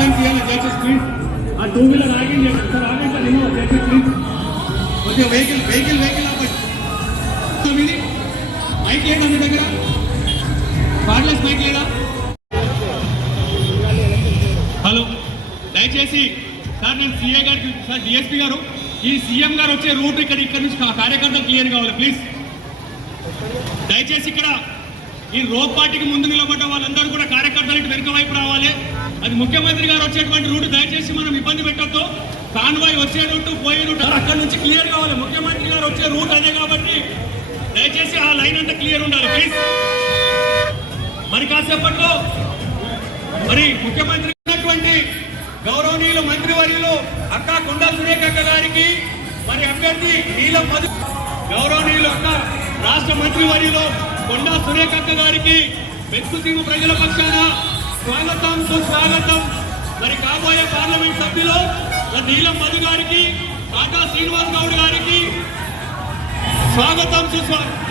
Meeting చేస్తాను sir ఆగండి sir remove చేసి ప్లీజ్ కొద్దిగా వెహికల్ వెహికల్ వెహికల్ ఆపండి బైక్ లేదా మీ దగ్గర కార్డ్లెస్ బైక్ లేదా హలో దయచేసి సార్ నేను సీఏ గారికి సార్ డిఎస్పీ గారు. ఈ సీఎం గారు వచ్చే రూట్ ఇక్కడ ఇక్కడ నుంచి కార్యకర్తలు క్లియర్ కావాలి ప్లీజ్. దయచేసి ఇక్కడ ఈ రోడ్ పార్టీకి ముందు నిలబడ్డ వాళ్ళందరూ కూడా కార్యకర్తలు ఇటు వెనుక వైపు రావాలి అది ముఖ్యమంత్రి గారు వచ్చేటువంటి రూట్ దయచేసి మనం ఇబ్బంది పెట్టద్దు. కాన్వాయ్ వచ్చే రూట్ పోయే రూట్ అక్కడ నుంచి క్లియర్ కావాలి. ముఖ్యమంత్రి గారు వచ్చే రూట్ అదే కాబట్టి దయచేసి ఆ లైన్ అంతా క్లియర్ ఉండాలి ప్లీజ్ మరి కాసేపట్లో మరి ముఖ్యమంత్రి ఉన్నటువంటి గౌరవనీయులు మంత్రివర్యులు అక్క కొండా సురేఖ అక్క గారికి మరి అభ్యర్థి నీలం మధు గౌరవనీయులు అక్క రాష్ట్ర మంత్రివర్యులు కొండా సురేఖ అక్క గారికి బెక్కుసీమ ప్రజల పక్షాన స్వాగతం సుస్వాగతం. మరి కాబోయే పార్లమెంట్ సభ్యులు నీలం మధు గారికి కాకా శ్రీనివాస్ గౌడ్ గారికి స్వాగతం సుస్వాగతం